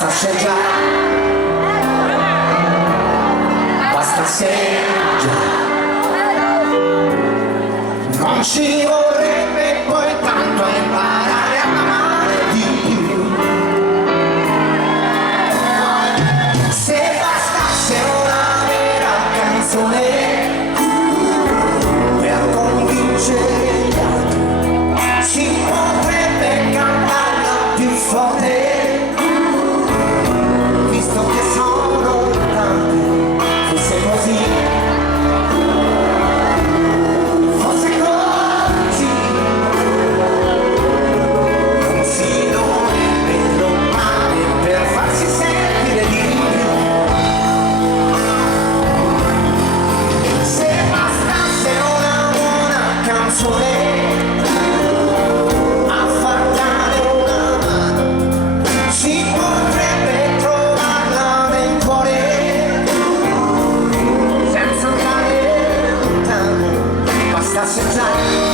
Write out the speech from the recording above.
bastasse già, bastasse già, non ci vorrebbe poi tanto a imparare a amare di più. Se bastasse una vera canzone per convincere gli altri, si potrebbe cantarla più forte, visto che sono tanti, fosse così, fosse così, non si dovrebbe lottare per farsi sentire di più. Se bastasse una buona canzone a far dare una mano, si potrebbe trovarla nel cuore, senza andare lontano, bastasse già.